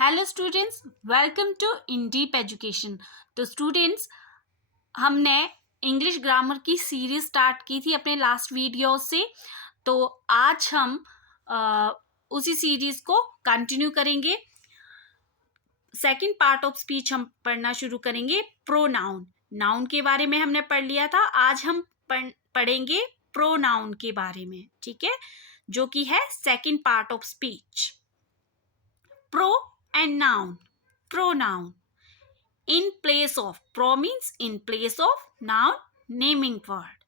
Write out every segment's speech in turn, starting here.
Hello students, welcome to in deep education. तो students, हमने English grammar की series start की थी अपने लास्ट वीडियो से। तो आज हम उसी सीरीज को कंटिन्यू करेंगे। सेकंड पार्ट ऑफ स्पीच हम पढ़ना शुरू करेंगे। प्रोनाउन, नाउन के बारे में हमने पढ़ लिया था। आज हम पढ़ेंगे प्रोनाउन के बारे में, ठीक है, जो कि है second part of speech. Pro and noun. Pronoun. In place of. Pro means in place of. Noun naming word.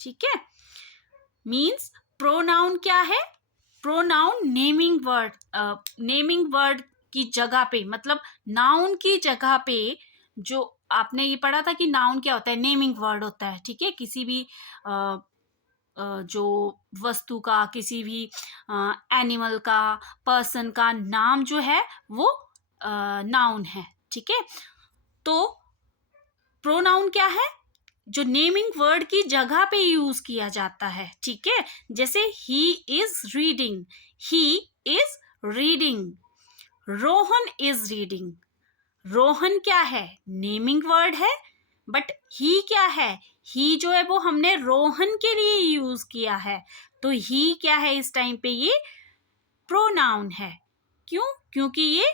ठीक है, मीन्स प्रोनाउन क्या है? Pronoun naming word, naming word की जगह पे, मतलब नाउन की जगह पे। जो आपने ये पढ़ा था कि नाउन क्या होता है? नेमिंग वर्ड होता है, ठीक है। किसी भी जो वस्तु का, किसी भी एनिमल का, पर्सन का नाम जो है वो नाउन है, ठीक है। तो प्रोनाउन क्या है? जो नेमिंग वर्ड की जगह पे यूज किया जाता है, ठीक है। जैसे he is reading, he is reading, Rohan is reading. Rohan क्या है? नेमिंग वर्ड है, बट ही क्या है? ही जो है वो हमने रोहन के लिए यूज किया है। तो ही क्या है इस टाइम पे? ये प्रोनाउन है। क्यों? क्योंकि ये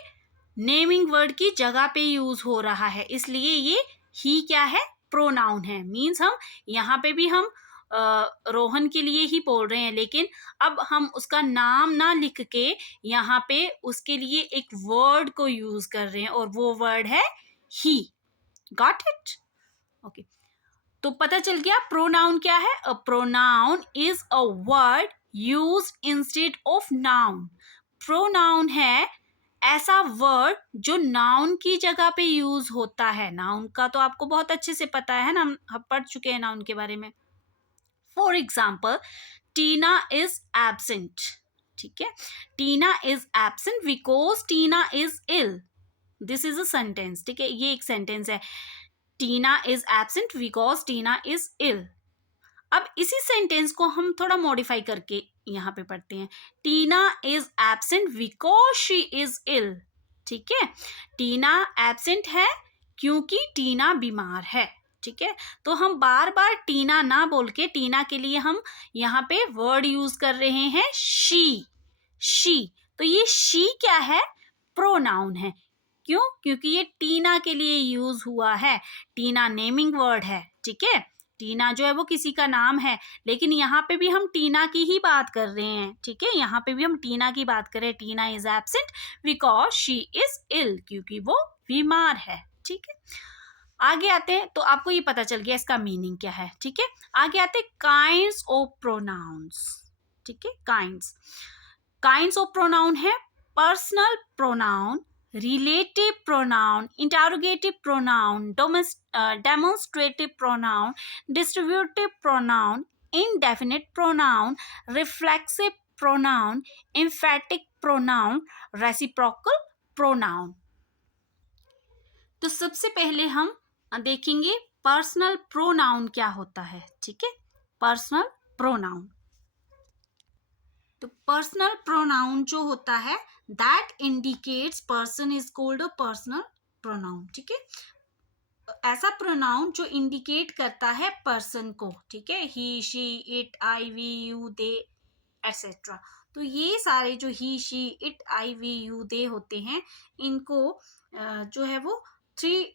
नेमिंग वर्ड की जगह पे यूज हो रहा है, इसलिए ये ही क्या है? प्रोनाउन है। मीन्स हम यहाँ पे भी हम रोहन के लिए ही बोल रहे हैं, लेकिन अब हम उसका नाम ना लिख के यहाँ पे उसके लिए एक वर्ड को यूज कर रहे हैं, और वो वर्ड है ही। Got it? ओके, तो पता चल गया प्रोनाउन क्या है। A pronoun is a word use instead of noun. Pronoun है ऐसा वर्ड जो नाउन की जगह पे यूज होता है। नाउन का तो आपको बहुत अच्छे से पता है ना, हम पढ़ चुके हैं नाउन के बारे में। For example, Tina is absent, ठीक है। Tina is absent because Tina is ill. This is a sentence, ठीक है, ये एक सेंटेंस है। Tina is absent because Tina is ill. अब इसी सेंटेंस को हम थोड़ा मॉडिफाई करके यहाँ पे पढ़ते हैं। Tina is absent because she is ill, ठीक है। टीना एब्सेंट है क्योंकि टीना बीमार है, ठीक है। तो हम बार बार टीना ना बोल के टीना के लिए हम यहाँ पे वर्ड यूज कर रहे हैं शी। शी, तो ये शी क्या है? प्रोनाउन है। क्यों? क्योंकि ये टीना के लिए यूज हुआ है। टीना नेमिंग वर्ड है, ठीक है। टीना जो है वो किसी का नाम है, लेकिन यहाँ पे भी हम टीना की ही बात कर रहे हैं, ठीक है। यहाँ पे भी हम टीना की बात कर रहे हैं। Tina is absent because she is ill, क्योंकि वो बीमार है, ठीक है। आगे आते हैं, तो आपको ये पता चल गया इसका मीनिंग क्या है, ठीक है। आगे आते हैं काइंड्स ऑफ प्रोनाउंस, ठीक है। काइंड्स ऑफ प्रोनाउन है personal pronoun, relative pronoun, interrogative pronoun, demonstrative pronoun, distributive pronoun, indefinite pronoun, reflexive pronoun, emphatic pronoun, reciprocal pronoun। तो सबसे पहले हम देखेंगे पर्सनल प्रोनाउन क्या होता है, ठीक है। पर्सनल प्रोनाउन, तो पर्सनल प्रोनाउन जो होता है that indicates person is called a personal pronoun, ठीक है। ऐसा प्रोनाउन जो इंडिकेट करता है पर्सन को, ठीक है। He, she, it, I, we, you, they, etcetera. तो ये सारे जो he, she, it, I, we, you, they होते हैं, इनको जो है वो थ्री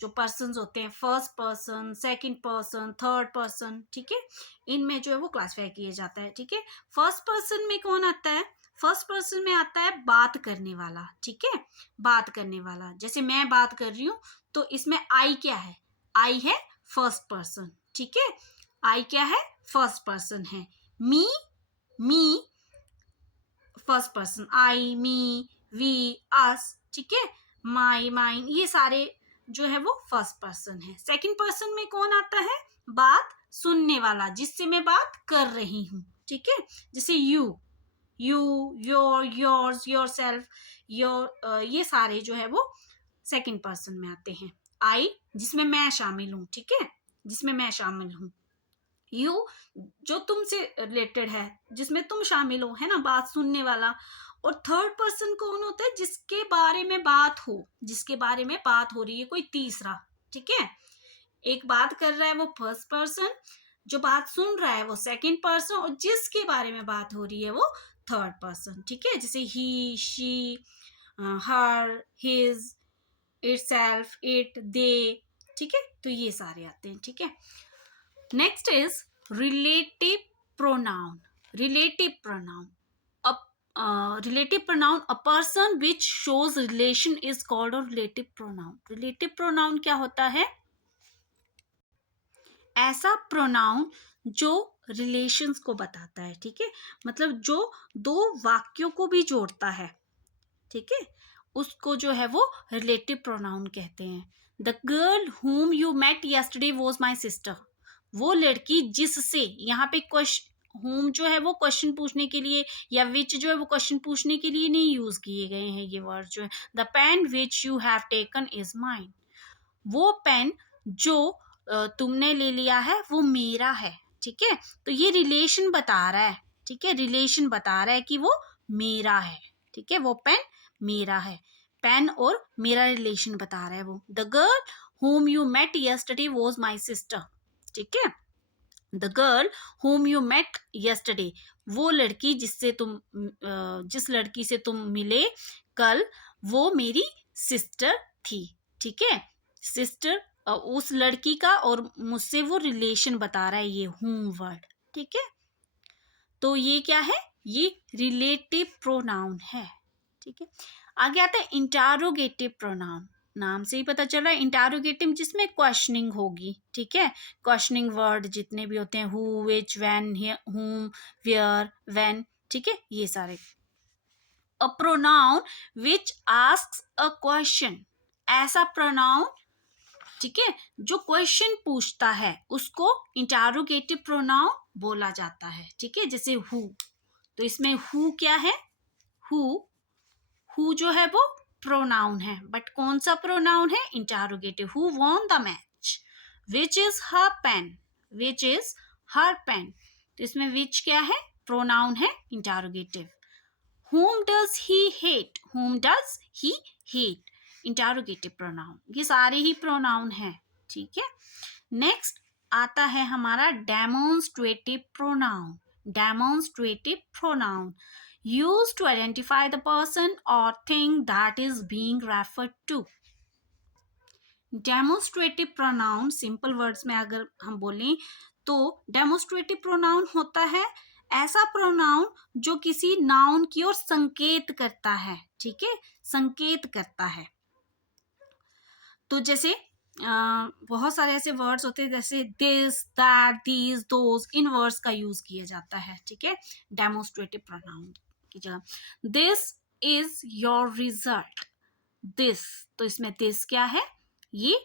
जो पर्सन्स होते हैं, first person, second person, third person, ठीक है, इनमें जो है वो क्लासिफाई किया जाता है, ठीक है। फर्स्ट पर्सन में कौन आता है? फर्स्ट पर्सन में आता है बात करने वाला, ठीक है। बात करने वाला, जैसे मैं बात कर रही हूँ, तो इसमें आई क्या है? आई है फर्स्ट पर्सन, ठीक है। आई क्या है? फर्स्ट पर्सन है। Me, me first person, I, me, we, us, ठीक है। माई, माइन, ये सारे जो है वो फर्स्ट पर्सन है। सेकंड पर्सन में कौन आता है? बात सुनने वाला, जिससे मैं बात कर रही हूँ, ठीक है। जैसे you, you, your, yours, yourself, your, ये सारे जो है वो सेकंड पर्सन में आते हैं। आई, जिसमें मैं शामिल हूँ, ठीक है, जिसमें मैं शामिल हूँ। यू, जो तुमसे रिलेटेड है, जिसमें तुम शामिल हो, है ना, बात सुनने वाला। और थर्ड पर्सन कौन होता है? जिसके बारे में बात हो, जिसके बारे में बात हो रही है, कोई तीसरा, ठीक है। एक बात कर रहा है वो फर्स्ट पर्सन, जो बात सुन रहा है वो सेकंड पर्सन, और जिसके बारे में बात हो रही है वो थर्ड पर्सन, ठीक है। जैसे he, she, her, his, itself, it, they, ठीक है। तो ये सारे आते हैं, ठीक है। Next is relative pronoun. Relative pronoun, relative pronoun, a person which shows relation is called a relative pronoun. relative pronoun क्या होता है? ऐसा प्रोनाउन जो रिलेशंस को बताता है, ठीक है। मतलब जो दो वाक्यों को भी जोड़ता है, ठीक है, उसको जो है वो रिलेटिव प्रोनाउन कहते हैं। The girl whom you met yesterday was my sister. वो लड़की जिससे, यहाँ पे क्वेश्चन whom जो है वो क्वेश्चन पूछने के लिए, या which जो है वो क्वेश्चन पूछने के लिए नहीं यूज किए गए हैं ये वर्ड जो है। The pen which you have taken is mine. वो पेन जो तुमने ले लिया है वो मेरा है, ठीक है। तो ये रिलेशन बता रहा है, ठीक है, रिलेशन बता रहा है कि वो मेरा है, ठीक है, वो पेन मेरा है। पेन और मेरा रिलेशन बता रहा है वो। The girl whom you met yesterday was my sister, ठीक है। The girl whom you met yesterday, वो लड़की जिससे तुम जिस लड़की से तुम मिले कल, वो मेरी सिस्टर थी, ठीक है। सिस्टर, उस लड़की का और मुझसे वो रिलेशन बता रहा है ये whom वर्ड, ठीक है। तो ये क्या है? ये रिलेटिव प्रोनाउन है, ठीक है। आगे आता है इंटारोगेटिव प्रोनाउन। नाम से ही पता चल रहा है इंटारोगेटिव, जिसमें क्वेश्चनिंग होगी, ठीक है। क्वेश्चनिंग वर्ड जितने भी होते हैं, who, which, when, whom, where, when, ठीक है, ये सारे। A pronoun which asks a question, ऐसा प्रोनाउन, ठीक है, जो क्वेश्चन पूछता है उसको इंटारोगेटिव प्रोनाउन बोला जाता है, ठीक है। जैसे हु, तो इसमें हु क्या है? हु जो है वो प्रोनाउन है, बट कौन सा प्रोनाउन है? Interrogative. Who won the match, which is her pen, which is her pen, तो इसमें विच क्या है? प्रोनाउन है, interrogative. whom does he hate, whom does he hate, interrogative pronoun. ये सारे ही प्रोनाउन हैं, ठीक है। नेक्स्ट आता है हमारा demonstrative pronoun. Demonstrative pronoun used to identify the person or thing that is being referred to. Demonstrative pronoun simple words में अगर हम बोलें तो डेमोन्स्ट्रेटिव प्रोनाउन होता है ऐसा प्रोनाउन जो किसी नाउन की ओर संकेत करता है, ठीक है, संकेत करता है। तो जैसे बहुत सारे ऐसे वर्ड्स होते हैं जैसे this, that, these, those, in words का यूज किया जाता है, ठीक है, डेमोन्स्ट्रेटिव प्रोनाउन की जगह। This is your result, this, तो इसमें दिस क्या है? ये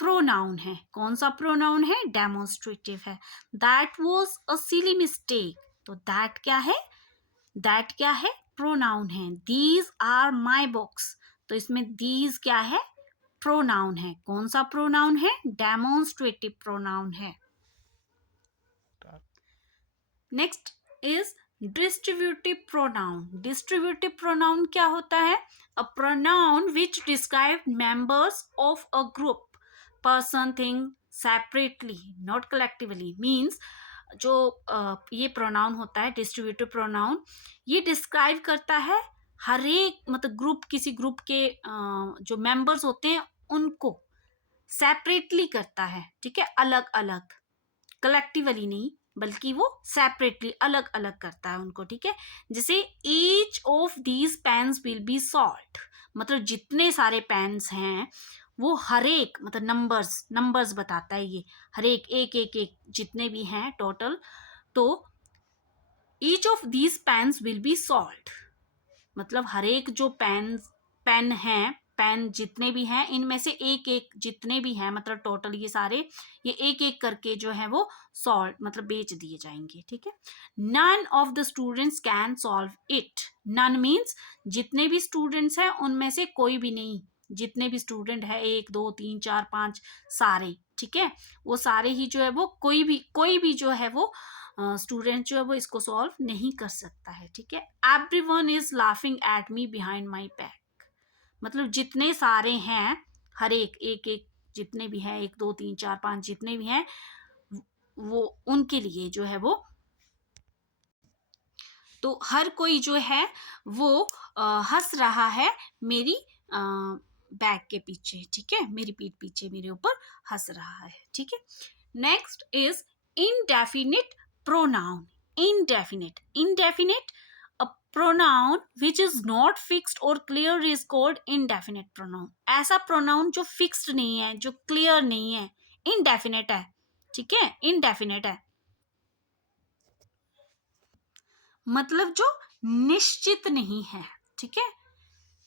प्रोनाउन है। कौन सा प्रोनाउन है? डेमोन्स्ट्रेटिव है। That was a silly mistake, तो दैट क्या है? दैट क्या है? प्रोनाउन है। दीज आर माई बुक्स, तो इसमें दीज क्या है? प्रोनाउन है। कौन सा प्रोनाउन है? डेमोन्स्ट्रेटिव प्रोनाउन है। Next is distributive pronoun. Distributive pronoun क्या होता है? अ pronoun which describe members of a group, person, thing separately not collectively. Means जो ये प्रोनाउन होता है डिस्ट्रीब्यूटिव प्रोनाउन, ये डिस्क्राइब करता है हर एक, मतलब ग्रुप, किसी ग्रुप के जो मेंबर्स होते हैं उनको सेपरेटली करता है, ठीक है, अलग अलग, कलेक्टिवली नहीं बल्कि वो सेपरेटली अलग अलग करता है उनको, ठीक है। जैसे each of these pens will be sold, मतलब जितने सारे पेन्स हैं वो हर एक, मतलब नंबर्स बताता है ये, हर एक एक एक एक जितने भी हैं टोटल, तो each of these pens will be sold, मतलब हर एक जो पेन हैं, पेन जितने भी हैं इनमें से एक एक जितने भी हैं, मतलब टोटल ये सारे, ये एक एक करके जो है वो सॉल्व, मतलब बेच दिए जाएंगे, ठीक है। None of the students can solve it. None means जितने भी स्टूडेंट्स हैं उनमें से कोई भी नहीं, जितने भी स्टूडेंट है 1 2 3 4 5 सारे, ठीक है, वो सारे ही जो है वो कोई भी जो है वो स्टूडेंट जो है वो इसको सॉल्व नहीं कर सकता है, ठीक है। Everyone is laughing at me behind my back, मतलब जितने सारे हैं, हर एक एक एक जितने भी हैं, 1 2 3 4 5 जितने भी हैं, वो उनके लिए जो है वो, तो हर कोई जो है वो हंस रहा है मेरी बैग के पीछे, ठीक है, मेरी पीठ पीछे मेरे ऊपर हंस रहा है, ठीक है। Next is indefinite pronoun. Indefinite, a pronoun which is not fixed or clear is called indefinite pronoun. ऐसा pronoun जो fixed नहीं है, जो clear नहीं है, indefinite है, ठीक है, indefinite है, मतलब जो निश्चित नहीं है, ठीक है।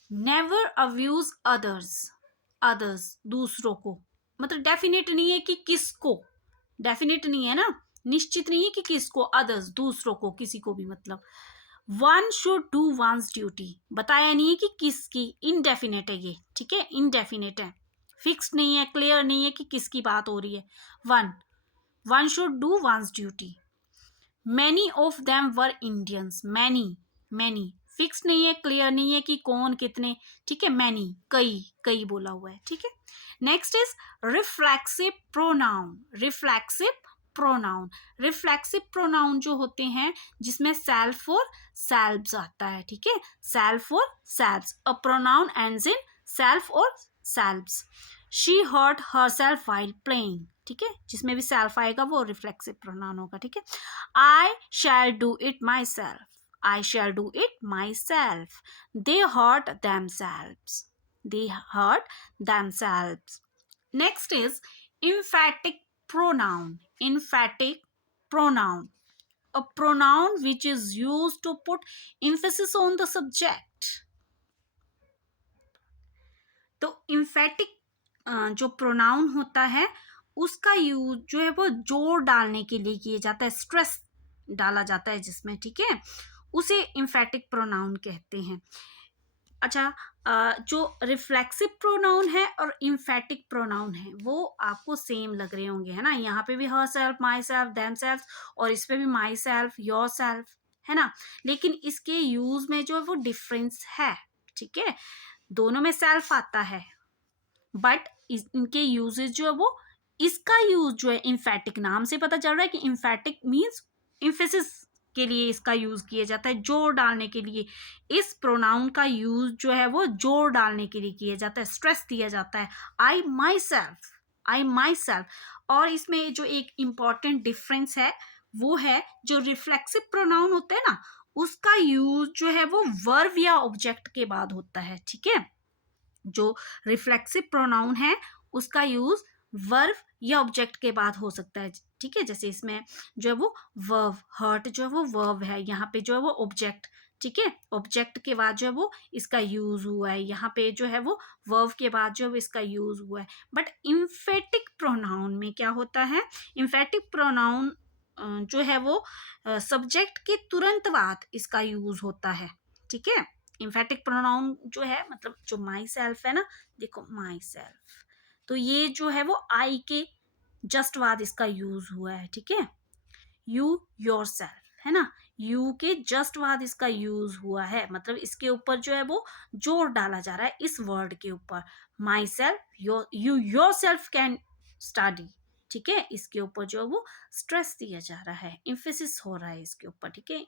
नेवर अब्यूज अदर्स, दूसरों को, मतलब डेफिनेट नहीं है कि किसको, डेफिनेट नहीं है ना, निश्चित नहीं है कि किसको, अदर्स दूसरों को, किसी को भी, मतलब one should do once duty, बताया नहीं है कि किसकी, इनडेफिनेट है ये, ठीक है, इनडेफिनेट है, फिक्स्ड नहीं है, क्लियर नहीं है कि किसकी बात हो रही है। One should do once duty. Many of them were Indians, many fix नहीं है, क्लियर नहीं है कि कौन कितने, ठीक है, मैनी कई, कई बोला हुआ है, ठीक है। Next is reflexive pronoun. Reflexive pronoun जो होते हैं जिसमें सेल्फ और सेल्व्स आता है, ठीक है, सेल्फ और selves, a pronoun ends in self और selves. She hurt herself while playing, ठीक है, जिसमें भी सेल्फ आएगा वो रिफ्लेक्सिव प्रोनाउन होगा, ठीक है। I shall do it myself. I shall do it myself. They hurt themselves. They hurt themselves. Next is emphatic pronoun. Emphatic pronoun. A pronoun which is used to put emphasis on the subject. तो emphatic जो pronoun होता है उसका use जो है वो जोर डालने के लिए किया जाता है, स्ट्रेस डाला जाता है जिसमें, ठीक है, उसे इम्फेटिक प्रोनाउन कहते हैं। अच्छा, जो रिफ्लेक्सिव प्रोनाउन है और इम्फेटिक प्रोनाउन है वो आपको सेम लग रहे होंगे, है ना, यहाँ पे भी her self, my self, them self, और इस पे भी माई सेल्फ, योर सेल्फ, है ना, लेकिन इसके यूज में जो है वो डिफरेंस है, ठीक है, दोनों में सेल्फ आता है, बट इनके यूजेज जो है वो, इसका यूज जो है इम्फेटिक, नाम से पता चल रहा है कि इम्फेटिक मीन्स इम्फेसिस के लिए इसका यूज किया जाता है, जोर डालने के लिए, इस प्रोनाउन का यूज जो है वो जोर डालने के लिए किया जाता है, स्ट्रेस दिया जाता है, आई माई सेल्फ। और इसमें जो एक इम्पॉर्टेंट डिफरेंस है वो है जो रिफ्लेक्सिव प्रोनाउन होता है ना, उसका यूज जो है वो वर्ब या ऑब्जेक्ट के बाद होता है, ठीक है, जो रिफ्लेक्सिव प्रोनाउन है उसका यूज वर्ब या ऑब्जेक्ट के बाद हो सकता है, ठीक है, जैसे इसमें जो है वो वर्ब, हर्ट जो है वो वर्ब है, यहाँ पे जो है वो ऑब्जेक्ट, ठीक है, ऑब्जेक्ट के बाद जो है वो इसका यूज हुआ है, यहाँ पे जो है वो वर्ब के बाद जो है वो इसका यूज हुआ है। बट इम्फेटिक प्रोनाउन में क्या होता है, इम्फेटिक प्रोनाउन जो है वो सब्जेक्ट के तुरंत बाद इसका यूज होता है, ठीक है। इम्फेटिक प्रोनाउन जो है, मतलब जो माई सेल्फ है ना, देखो माई सेल्फ, तो ये जो है वो आई के जस्ट बाद इसका यूज हुआ है, ठीक है, यू योर सेल्फ, है ना, यू के जस्ट बाद इसका यूज हुआ है, मतलब इसके ऊपर जो है वो जोर डाला जा रहा है, इस वर्ड के ऊपर, my self, you your self can study, ठीक है, इसके ऊपर जो है वो स्ट्रेस दिया जा रहा है, इम्फेसिस हो रहा है इसके ऊपर, ठीक है।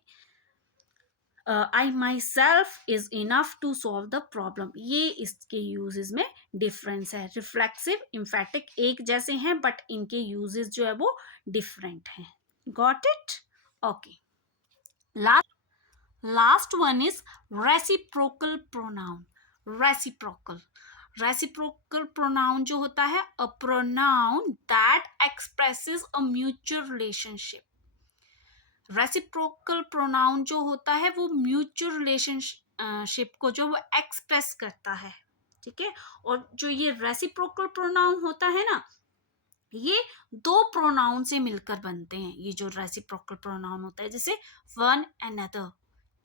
I myself is enough to solve the problem, ये इसके यूजेस में डिफरेंस है, रिफ्लेक्सिव इम्फेटिक एक जैसे हैं बट इनके यूजेस जो है वो डिफरेंट हैं, got it, okay. Last one is reciprocal pronoun. Reciprocal pronoun जो होता है, a pronoun that expresses a mutual relationship. Reciprocal pronoun जो होता है वो म्यूचुअल रिलेशनशिप को जो वो एक्सप्रेस करता है, ठीक है, और जो ये रेसिप्रोकल प्रोनाउन होता है ना, ये दो प्रोनाउन से मिलकर बनते हैं, ये जो रेसिप्रोकल प्रोनाउन होता है, जैसे one another,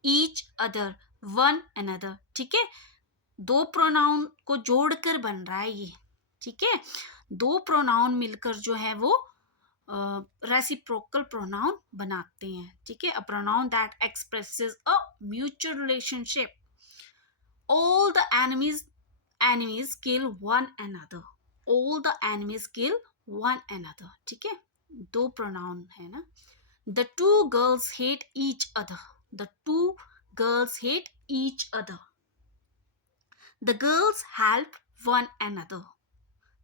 each other, one another, ठीक है, दो प्रोनाउन को जोड़कर बन रहा है ये, ठीक है, दो प्रोनाउन मिलकर जो है वो रेसिप्रोकल प्रोनाउन बनाते हैं, ठीक है। A pronoun that expresses a mutual relationship. All the enemies kill one another. All the enemies kill one another. ठीक है, दो प्रोनाउन है ना। The two girls hate each other. The two girls hate each other. The girls help one another.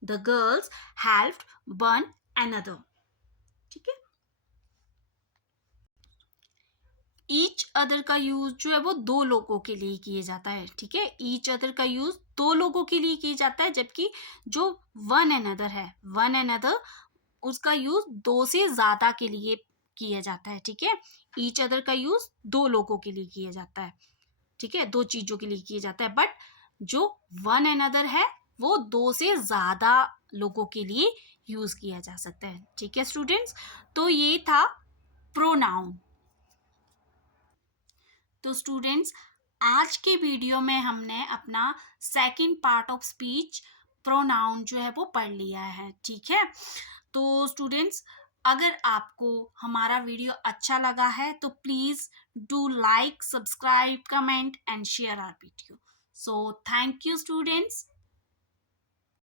The girls helped one another. ठीक है। Each other का use जो है वो दो लोगों के लिए किए जाता है, ठीक है। ईच अदर का यूज दो लोगों के लिए किया जाता है, जबकि जो वन अनदर है, वन अनदर, उसका यूज दो से ज्यादा के लिए किया जाता है, ठीक है। ईच अदर का यूज दो लोगों के लिए किया जाता है, ठीक है, दो चीजों के लिए किया जाता है। बट जो वन अनदर है वो दो से ज्यादा लोगों के लिए यूज किया जा सकता है, ठीक है स्टूडेंट्स। तो ये था प्रोनाउन। तो स्टूडेंट्स, आज के वीडियो में हमने अपना second part of speech pronoun जो है वो पढ़ लिया है, ठीक है। तो स्टूडेंट्स, अगर आपको हमारा वीडियो अच्छा लगा है तो please do like, subscribe, comment and share our video. So thank you students.